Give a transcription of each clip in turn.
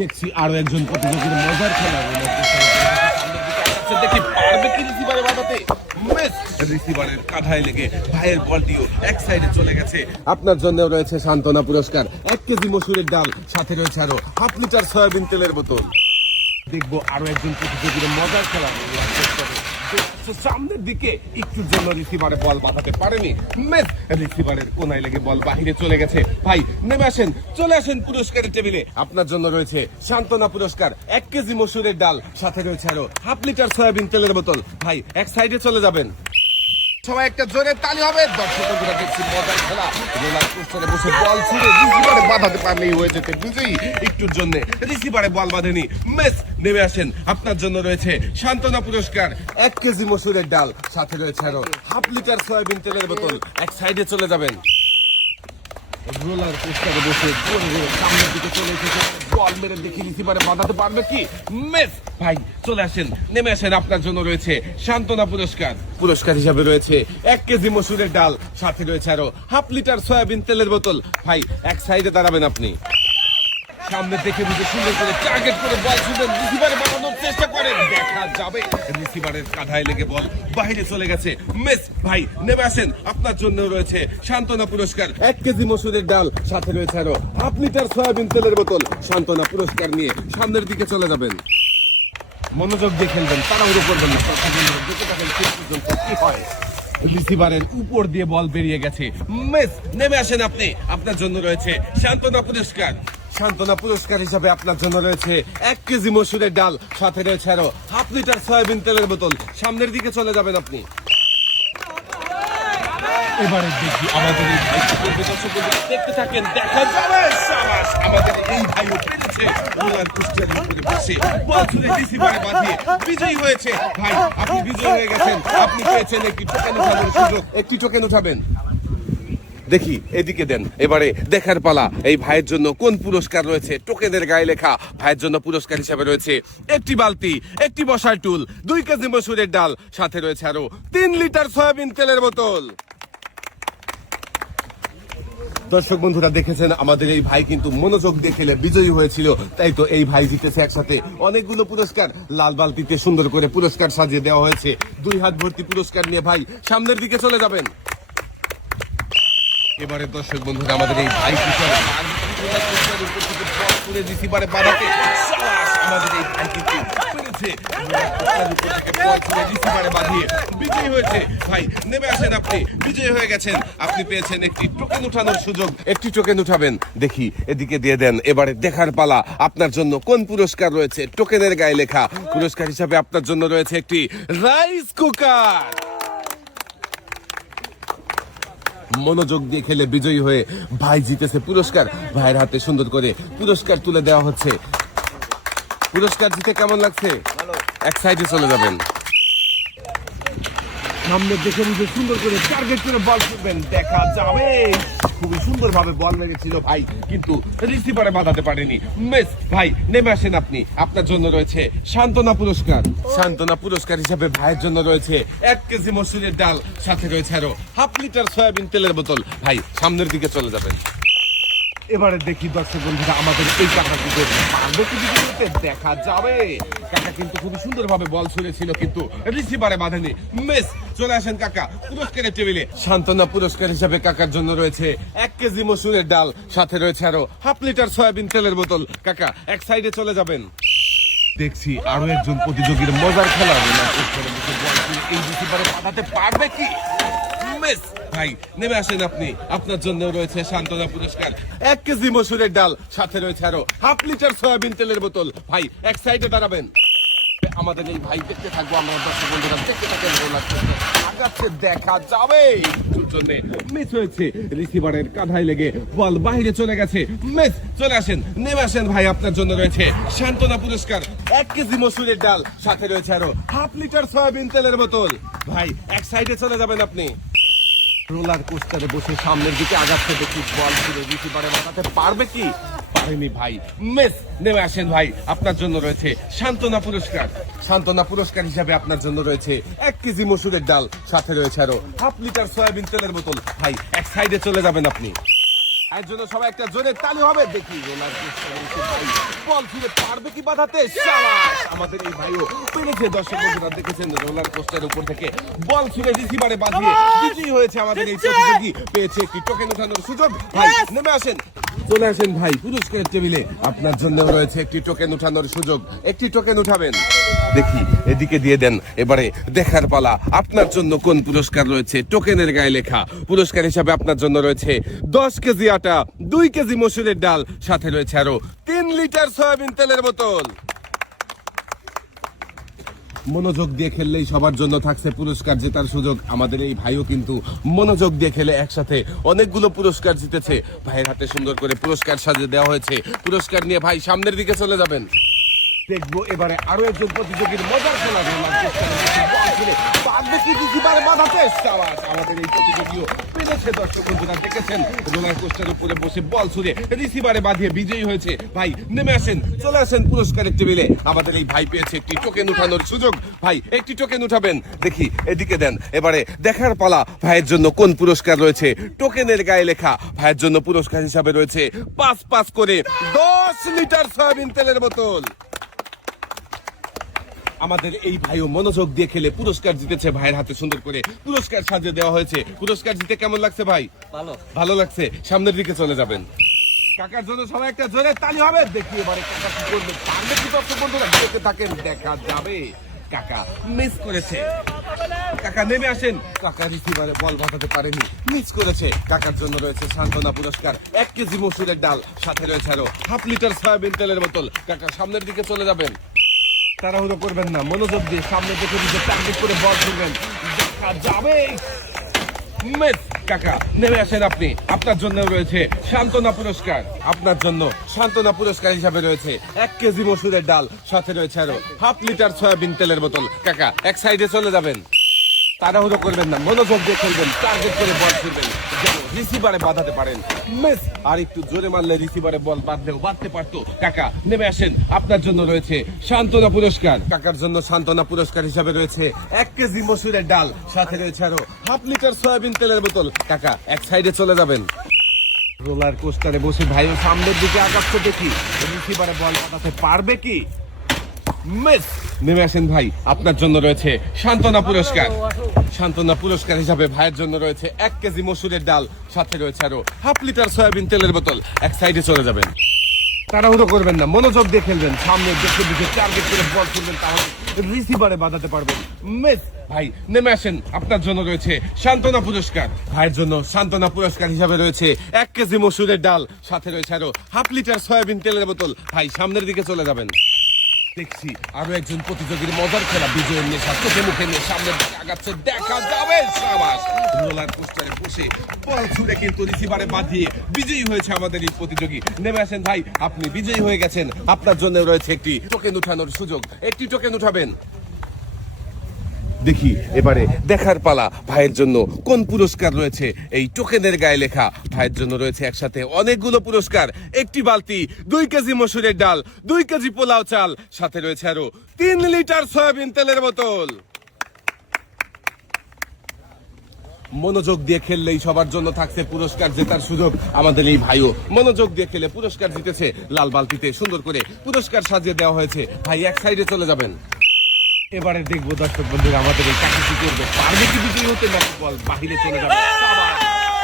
দেখছি আরো একজন প্রতিযোগীর মজার খেলা দেখি পারবে কি রিসিভারে বাঁধাতে। মিস, রিসিভারের কাঁধায় লেগে ভাইয়ের বলটিও এক সাইডে চলে গেছে। আপনার জন্য রয়েছে সান্ত্বনা পুরস্কার, 1 কেজি মসুরের ডাল, সাথে রয়েছে আরো 1/2 লিটার সয়াবিন তেলের বোতল। দেখবো আরো একজন প্রতিযোগীর মজার খেলা। সামনের দিকে একটুর জন্য রিসিভারে বল বাঁধাতে পারেনি। মিস, রিসিভারের কোনায় লেগে বল বাহিরে চলে গেছে। ভাই নেমে আসেন, চলে আসেন পুরস্কারের টেবিলে। আপনার জন্য রয়েছে সান্ত্বনা পুরস্কার, 1 কেজি মসুরের ডাল, সাথে রয়েছে আরো 1/2 লিটার সয়াবিন তেলের বোতল। ভাই এক সাইডে চলে যাবেন। সবাই একটা জোরে তালি হবে। দর্শকরা দেখছি মজার খেলা। রোলার কোস্টারে বসে বল ছুঁড়ে রিসিভারে বাঁধাতে পারলেই হয়ে যেতে বিজয়ী। একটুর জন্য রিসিভারে বল বাঁধেনি। মিস, নেমে আসেন। আপনার জন্য রয়েছে সান্ত্বনা পুরস্কার, 1 কেজি মসুরের ডাল, সাথে রয়েছে আরো 1/2 লিটার সয়াবিন তেলের বোতল। এক সাইডে চলে যাবেন। রোলার কোস্টারে বসে সামনের দিকে চলে এসেছে, বল মেরে দেখি রিসিভারে বাঁধাতে পারবে কি। মিস, ভাই চলে আসেন, নেমে আসেন। আপনার জন্য রয়েছে সান্ত্বনা পুরস্কার। পুরস্কার হিসাবে রয়েছে 1 কেজি মসুরের ডাল, সাথে রয়েছে আরো 1/2 লিটার সয়াবিন তেলের বোতল। ভাই এক সাইডে দাঁড়াবেন আপনি। সামনে দেখে বুঝে সুন্দর করে টার্গেট করে বল ছুঁড়ে রিসিভারে বাঁধানোর চেষ্টা করেন। দেখা যাবে রিসিভারের কাঁধায় লেগে বল বাইরে চলে গেছে। মিস, ভাই নেমে আসেন। আপনার জন্য রয়েছে সান্ত্বনা পুরস্কার, 1 কেজি মসুরের ডাল, সাথে রয়েছে আরো 1/2 লিটার সয়াবিন তেলের বোতল। সান্ত্বনা পুরস্কার নিয়ে সামনের দিকে চলে যাবেন। মনোযোগ দিয়ে খেলবেন, তাড়াহুড়ো করবেন না। কি হয়, রিসিভারের উপর দিয়ে বল বেরিয়ে গেছে। মিস, নেমে আসেন আপনি। আপনার জন্য রয়েছে সান্ত্বনা পুরস্কার। সান্ত্বনা পুরস্কার হিসাবে আপনার জন্য রয়েছে 1 কেজি মসুরের ডাল, সাথে রয়েছে আরো 1/2 লিটার সয়াবিন তেলের বোতল। সামনের দিকে চলে যাবেন আপনি। এবারে দেখি আমাদের এই ভাই দেখতে থাকেন, দেখা যাবে। শাবাশ, আমাদের এই ভাইও পেরেছে। রোলার কোস্টারের উপরে বসে বল ছুঁড়ে রিসিভারে বাঁধিয়ে বিজয়ী হয়েছে। ভাই আপনি বিজয়ী হয়ে গেছেন। আপনি পেয়েছেন একটি টোকেন উঠানোর সুযোগ। একটি টোকেন উঠাবেন। দেখি এদিকে দেন। এবারে দেখার পালা, এই ভাইয়ের জন্য কোন পুরস্কার রয়েছে। টোকেনের গায়ে লেখা ভাইয়ের জন্য পুরস্কার হিসেবে রয়েছে একটি বালতি, একটি বসার টুল, 2 কেজি মসুরের ডাল, সাথে রয়েছে আরো 3 লিটার সয়াবিন তেলের বোতল। দর্শক বন্ধুরা দেখেছেন আমাদের এই ভাই কিন্তু মনোযোগ দিয়ে খেলে বিজয়ী হয়েছিল। তাই তো এই ভাই জিতেছে একসাথে অনেকগুলো পুরস্কার। লাল বালতিতে সুন্দর করে পুরস্কার সাজিয়ে দেওয়া হয়েছে। 2 হাত ভর্তি পুরস্কার নিয়ে ভাই সামনের দিকে চলে যাবেন। এবারে দর্শক বন্ধুরা আমাদের এই ভাই রিসিভারে বাঁধাতে আমাদের এই ভাই কিন্তু পেরেছে। রিসিভারে বাঁধিয়ে বিজয়ী হয়েছে। ভাই নেমে আসেন, আপনি বিজয়ী হয়ে গেছেন। আপনি পেয়েছেন একটি টোকেন উঠানোর সুযোগ। একটি টোকেন উঠাবেন। দেখি এদিকে দিয়ে দেন। এবারে দেখার পালা, আপনার জন্য কোন পুরস্কার রয়েছে। টোকেনের গায়ে লেখা পুরস্কার হিসাবে আপনার জন্য রয়েছে একটি রাইস কুকার। মনোযোগ দিয়ে খেলে বিজয়ী হয়ে ভাই জিতেছে পুরস্কার। ভাইয়ের হাতে সুন্দর করে পুরস্কার তুলে দেওয়া হচ্ছে। পুরস্কার জিতে কেমন লাগছে? এক সাইডে চলে যাবেন। সামনে দেখে বুঝে সুন্দর করে টার্গেট করে বল ছুড়বেন। দেখা যাবে খুবই সুন্দর ভাবে বল মেরেছিল ভাই, কিন্তু রিসিভারে বাঁধাতে পারেনি। মিস, ভাই নেমে আসেন আপনি। আপনার জন্য রয়েছে সান্ত্বনা পুরস্কার। সান্ত্বনা পুরস্কার হিসাবে ভাইয়ের জন্য রয়েছে 1 কেজি মসুরের ডাল, সাথে রয়েছে আরো 1/2 লিটার সয়াবিন তেলের বোতল। ভাই সামনের দিকে চলে যাবেন। এবারে দেখি দর্শক বন্ধুরা আমাদের এই কাকা দেখা যাবে। কাকা কিন্তু খুবই সুন্দর ভাবে বল ছুঁড়েছিল, কিন্তু রিসিভারে বাঁধেনি। মিস, চলে আসেন কাকা পুরস্কারের টেবিলে। সান্ত্বনা পুরস্কার হিসাবে কাকার জন্য রয়েছে 1 কেজি মসুরের ডাল, সাথে রয়েছে আরো 1/2 লিটার সয়াবিন তেলের বোতল। কাকা এক সাইডে চলে যাবেন। দেখছি আরো একজন প্রতিযোগীর মজার খেলা। এই রিসিভারে বাঁধাতে পারবে কি? মিস, ভাই নেমে আসেন আপনি। আপনার জন্য রয়েছে সান্ত্বনা পুরস্কার, 1 কেজি মসুরের ডাল, সাথে রয়েছে আরো 1/2 লিটার সয়াবিন তেলের বোতল। ভাই এক সাইডে দাঁড়াবেন। আমাদের এই ভাই দেখতে থাকবো আমরা। দর্শক বন্ধুরা দেখতে থাকেন। আগাচ্ছে, দেখা যাবে। মিস হয়েছে, রিসিভারের কাঁধায় লেগে বল বাইরে চলে গেছে। মিস, চলে আসেন, নেমে আসেন ভাই। আপনার জন্য রয়েছে সান্ত্বনা পুরস্কার, 1 কেজি মসুরের ডাল, সাথে রয়েছে আরো 1/2 লিটার সয়াবিন তেলের বোতল। ভাই এক সাইডে চলে যাবেন আপনি। রোলার কোস্টারে বসে সামনের দিকে আগাচ্ছে। দেখি বল ছুঁড়ে রিসিভারে বাঁধাতে পারবে কি? পারেনি ভাই। মিস, নেমে আসেন ভাই। আপনার জন্য রয়েছে সান্ত্বনা পুরস্কার। সান্ত্বনা পুরস্কার হিসাবে আপনার জন্য রয়েছে 1 কেজি মসুরের ডাল, সাথে রয়েছে আরো 1/2 লিটার সয়াবিন তেলের বোতল। ভাই এক সাইডে চলে যাবেন আপনি। এর জন্য সবাই একটা জোরে তালি হবে। দেখি রোলার কোস্টারে ভাই বল ফিরে পারবে কি বাঁধাতে? শাবাশ! আমাদের এই ভাইও পেরেছে। দর্শক বন্ধুরা দেখেছেন রোলার কোস্টারের উপর থেকে বল ফিরে রিসিভারে বাঁধিয়ে বিজয়ী হয়েছে আমাদের এই প্রতিযোগী। পেয়েছে একটি টোকেন উঠানোর সুযোগ। ভাই নেমে আসেন, চলে আসেন ভাই পুরস্কারের টেবিলে। আপনার জন্য রয়েছে একটি টোকেন উঠানোর সুযোগ। একটি টোকেন উঠাবেন। দেখি এদিকে দিয়ে দেন। এবারে দেখার পালা, আপনার জন্য কোন পুরস্কার রয়েছে। টোকেনের গায়ে লেখা পুরস্কার হিসাবে আপনার জন্য রয়েছে 10 কেজি আটা, 2 কেজি মসুরের ডাল, সাথে রয়েছে আরো 3 লিটার সয়াবিন তেলের বোতল। মনোযোগ দিয়ে খেললেই সবার জন্য থাকছে পুরস্কার জেতার সুযোগ। আমাদের এই ভাইও কিন্তু মনোযোগ দিয়ে খেলে একসাথে অনেকগুলো পুরস্কার জিতেছে। ভাইয়ের হাতে সুন্দর করে পুরস্কার সাজিয়ে দেওয়া হয়েছে। পুরস্কার নিয়ে ভাই সামনের দিকে চলে যাবেন। দেখবো এবারে আরো একজন প্রতিযোগীর মজার খেলা। আমাদের এই প্রতিযোগীও পেরেছে। দর্শক বন্ধুরা দেখেছেন রোলার কোস্টার উপরে বসে বল ছুড়ে রিসিভারে বাঁধিয়ে বিজয়ী হয়েছে। ভাই নেমে আসেন, চলে আসেন পুরস্কারের টেবিলে। আমাদের এই ভাই পেয়েছে একটি টোকেন উঠানোর সুযোগ। ভাই একটি টোকেন উঠাবেন। দেখি এদিকে দেন। এবারে দেখার পালা, ভাইয়ের জন্য কোন পুরস্কার রয়েছে। টোকেনের গায়ে লেখা ভাইয়ের জন্য পুরস্কার হিসাবে রয়েছে 5 করে 10 লিটার সয়াবিন তেলের বোতল। আমাদের এই ভাইও মনোযোগ দিয়ে খেলে পুরস্কার জিতেছে। ভাইয়ের হাতে সুন্দর করে পুরস্কার সাজিয়ে দেওয়া হয়েছে। পুরস্কার জিতে কেমন লাগছে ভাই? ভালো লাগছে। সামনের দিকে চলে যাবেন। কাকার জন্য সবাই একটা জোরে তালি হবে। দেখি এবারে কাকা কি করবে, পারবে কি? দর্শক বন্ধুরা দেখতে থাকেন, দেখা যাবে। কাকা মিস করেছে। কাকা নেমে আসেন। কাকা রিসিভারে বল বাঁধাতে পারেনি, মিস করেছে। কাকার জন্য রয়েছে সান্ত্বনা পুরস্কার 1 কেজি মসুরের ডাল, সাথে রয়েছে আরো 1/2 লিটার সয়াবিন তেলের বোতল। কাকা সামনের দিকে চলে যাবেন। তাড়াহুড়ো করবেন না, মনোযোগ দিয়ে সামনে দেখে দিতে টার্গেট করে বল ছুড়বেন। দেখা যাবে। মিস। কাকা নেমে আসেন আপনি। আপনার জন্য রয়েছে সান্ত্বনা পুরস্কার। আপনার জন্য সান্ত্বনা পুরস্কার হিসাবে রয়েছে 1 কেজি মসুরের ডাল, সাথে রয়েছে আরো 1/2 লিটার সয়াবিন তেলের বোতল। কাকা এক সাইডে চলে যাবেন। তাড়াহুড়ো করবেন না, মনোযোগ দিয়ে খেলবেন। টার্গেট করে বল ছুড়বেন যেন রিসিভারে বাঁধাতে পারেন। মিস। আর একটু জোরে মারলে রিসিভারে বল বাঁধতে পারতো। কাকা নেমে আসেন। আপনার জন্য রয়েছে সান্ত্বনা পুরস্কার। কাকার জন্য সান্ত্বনা পুরস্কার হিসাবে রয়েছে 1 কেজি মসুরের ডাল, সাথে রয়েছে আরো 1/2 লিটার সয়াবিন তেলের বোতল। কাকা এক সাইডে চলে যাবেন। রোলার কোস্টারে বসে ভাইও সামনের দিকে আগাচ্ছে। দেখি রিসিভারে বল বাঁধাতে পারবে কি? মিস। নেমে আসেন ভাই। আপনার জন্য রয়েছে সান্ত্বনা পুরস্কার। সান্ত্বনা পুরস্কার হিসাবে ভাইয়ের জন্য রয়েছে 1 কেজি মসুরের ডাল, সাথে রয়েছে আরো 1/2 লিটার সয়াবিন তেলের বোতল। এক সাইডে চলে যাবেন। তাড়াহুড়ো করবেন না, মনোযোগ দিয়ে খেলবেন। সামনে দেখে দিকে টার্গেট করে বল ছুড়বেন, তাহলে রিসিভারে বাঁধাতে পারবেন। মিস। ভাই নেমে আসেন। আপনার জন্য রয়েছে সান্ত্বনা পুরস্কার। ভাইয়ের জন্য সান্ত্বনা পুরস্কার হিসাবে রয়েছে 1 কেজি মসুরের ডাল, সাথে রয়েছে আরো 1/2 লিটার সয়াবিন তেলের বোতল। ভাই সামনের দিকে চলে যাবেন। দেখছি আরো একজন প্রতিযোগীর মজার খেলা। বিজয়ের নেশা চোখে মুখে নিয়ে সামনের দিকে আগাচ্ছে। দেখা যাবে। শাবাশ! রোলার কোস্টারে বসে বল ছুড়ে কিন্তু রিসিভারে বাঁধিয়ে বিজয়ী হয়েছে আমাদের এই প্রতিযোগী। নেমে আসেন ভাই, আপনি বিজয়ী হয়ে গেছেন। আপনার জন্য রয়েছে একটি টোকেন উঠানোর সুযোগ। একটি টোকেন উঠাবেন। দেখি এবারে দেখার পালা, ভাইয়ের জন্য কোন পুরস্কার রয়েছে। এই টোকেনের গায়ে লেখা ভাইয়ের জন্য রয়েছে একসাথে অনেকগুলো পুরস্কার। একটি বালতি, 2 কেজি মসুরের ডাল, 2 কেজি পোলাও চাল, সাথে রয়েছে আরো 3 লিটার সয়াবিন তেলের বোতল। মনোযোগ দিয়ে খেললেই সবার জন্য থাকছে পুরস্কার জেতার সুযোগ। আমাদের এই ভাইও মনোযোগ দিয়ে খেলে পুরস্কার জিতেছে। লাল বালতিতে সুন্দর করে পুরস্কার সাজিয়ে দেওয়া হয়েছে। ভাই এক সাইডে চলে যাবেন। এবারে দেখবো দর্শক বন্ধুরা আমাদের এই কাকা কি করবে, পারবে কি বিজয়ী হতে, নাকি বল বাহিরে চলে যাবে।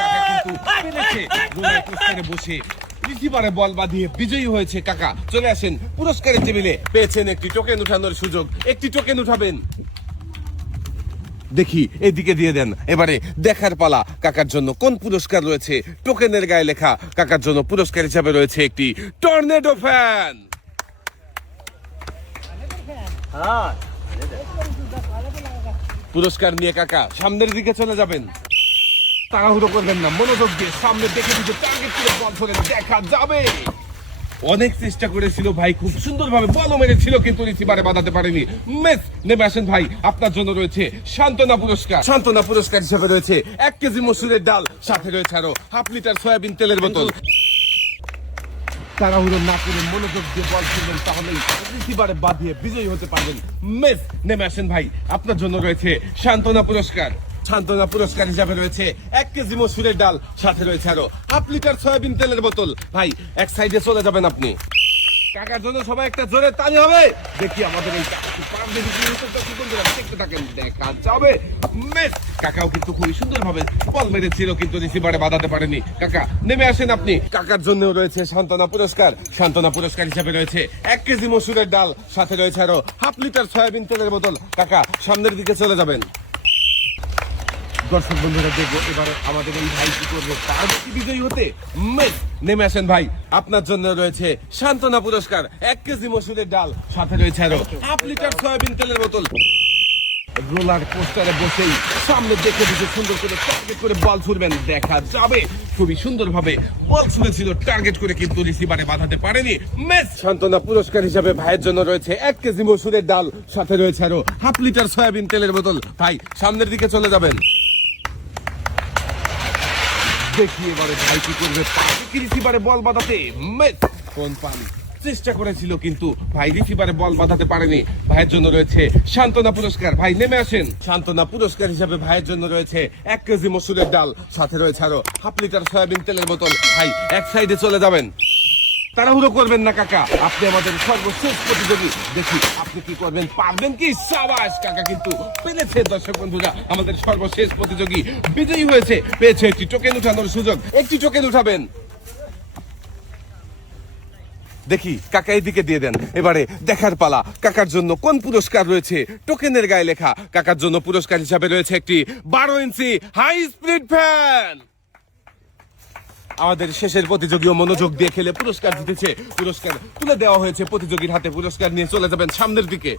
কাকা কিন্তু পেরেছে। রোলার কোস্টারে বসে রিসিভারে বল বাঁধিয়ে বিজয়ী হয়েছে। কাকা চলে আসেন পুরস্কারের টেবিলে। পেয়েছেন একটি টোকেন উঠানোর সুযোগ। একটি টোকেন উঠাবেন। দেখি এদিকে দিয়ে দেন। এবারে দেখার পালা, কাকার জন্য কোন পুরস্কার রয়েছে। টোকেনের গায়ে লেখা কাকার জন্য পুরস্কার হিসাবে রয়েছে একটি টর্নেডো ফ্যান। পুরস্কার নিয়ে কাকা সামনের দিকে চলে যাবেন। তাড়াহুড়ো করবেন না, মনোযোগ দিয়ে সামনে দেখে দিতে টার্গেট করে বল ধরে দেখা যাবে। অনেক চেষ্টা করেছিল ভাই, খুব সুন্দরভাবে বল মেরেছিল, কিন্তু রিসিভারে বাঁধাতে পারেনি। মিস। নেমে আসেন ভাই। আপনার জন্য রয়েছে সান্ত্বনা পুরস্কার। সান্ত্বনা পুরস্কার হিসেবে রয়েছে 1 কেজি মসুরের ডাল, সাথে রয়েছে আরো 1/2 লিটার সয়াবিন তেলের বোতল। তাড়াহুড়ো না করে মনোযোগ দিয়ে বল খেলবেন, তাহলেই রিসিভারে বাঁধিয়ে বিজয়ী হতে পারবেন। মিস। নেমে আসেন ভাই। আপনার জন্য রয়েছে সান্ত্বনা পুরস্কার। সান্ত্বনা পুরস্কার হিসাবে রয়েছে 1 কেজি মসুরের ডাল, সাথে রয়েছে আরো 1/2 লিটার সয়াবিন তেলের বোতল। ভাই এক সাইডে চলে যাবেন আপনি। কাকার জন্য সবাই একটা জোরে তালি হবে। দেখি আমাদের এই কাকা কি পারবে নাকি উত্তরটা কি বন্ধুরা দেখতে থাকেন, দেখা যাবে। মিস কাকাও কিন্তু খুবই সুন্দরভাবে বল মেরেছিল কিন্তু রিসিভারে বাঁধাতে পারেনি। কাকা নেমে আসেন আপনি। কাকার জন্য রয়েছে সান্ত্বনা পুরস্কার। সান্ত্বনা পুরস্কার হিসেবে রয়েছে 1 কেজি মসুরের ডাল, সাথে রয়েছে আরো হাফ লিটার সয়াবিন তেলের বোতল। কাকা সামনের দিকে চলে যাবেন। দর্শক বন্ধুরা দেখবো এবারে আমাদের এই ভাই কি করবে, পারবে কি বিজয়ী হতে। মিস নেমে আসেন ভাই, আপনার জন্য রয়েছে সান্ত্বনা পুরস্কার 1 কেজি মসুরের ডাল, সাথে রয়েছে আরো হাফ লিটার সয়াবিন তেলের বোতল। রোলার কোস্টারে বসেই সামনে দেখে দিতে সুন্দর করে টার্গেট করে বল ছুড়বেন, দেখা যাবে। খুবই সুন্দরভাবে বল ছুড়েছিল টার্গেট করে কিন্তু রিসিভারে বাঁধাতে পারেনি। মিস সান্ত্বনা পুরস্কার হিসাবে ভাইয়ের জন্য রয়েছে 1 কেজি মসুরের ডাল, সাথে রয়েছে আরো হাফ লিটার সয়াবিন তেলের বোতল। ভাই সামনের দিকে চলে যাবেন। দেখি এবারে ভাই কি করবে, পারবে কি রিসিভারে বল বাঁধাতে। মিস কোন পান চেষ্টা করেছিল কিন্তু ভাই রিসিভারে বল বাঁধাতে পারেনি। ভাইয়ের জন্য রয়েছে সান্ত্বনা পুরস্কার। ভাই নেমে আসেন। সান্ত্বনা পুরস্কার হিসাবে ভাইয়ের জন্য রয়েছে 1 কেজি মসুরের ডাল, সাথে রয়েছে আরো হাফ লিটার সয়াবিন তেলের বোতল। ভাই এক সাইডে চলে যাবেন, তাড়াহুড়ো করবেন না কাকা, আপনি আমাদের সর্বশেষ প্রতিযোগী। দেখি আপনি কি করবেন, পারবেন কি। সাবাস কাকা কিন্তু পেরেছে। দর্শক বন্ধুরা আমাদের সর্বশেষ প্রতিযোগী বিজয়ী হয়েছে, পেয়েছে একটি টোকেন উঠানোর সুযোগ। একটি টোকেন উঠাবেন। দেখি কাকা এইদিকে দিয়ে দেন। এবারে দেখার পালা কাকার জন্য কোন পুরস্কার রয়েছে। টোকেনের গায়ে লেখা কাকার জন্য পুরস্কার হিসাবে রয়েছে একটি 12 ইঞ্চি হাই স্পিড ফ্যান। আমাদের শেষের প্রতিযোগীও মনোযোগ দিয়ে খেলে পুরস্কার জিতেছে। পুরস্কার তুলে দেওয়া হয়েছে প্রতিযোগীর হাতে। পুরস্কার নিয়ে চলে যাবেন সামনের দিকে।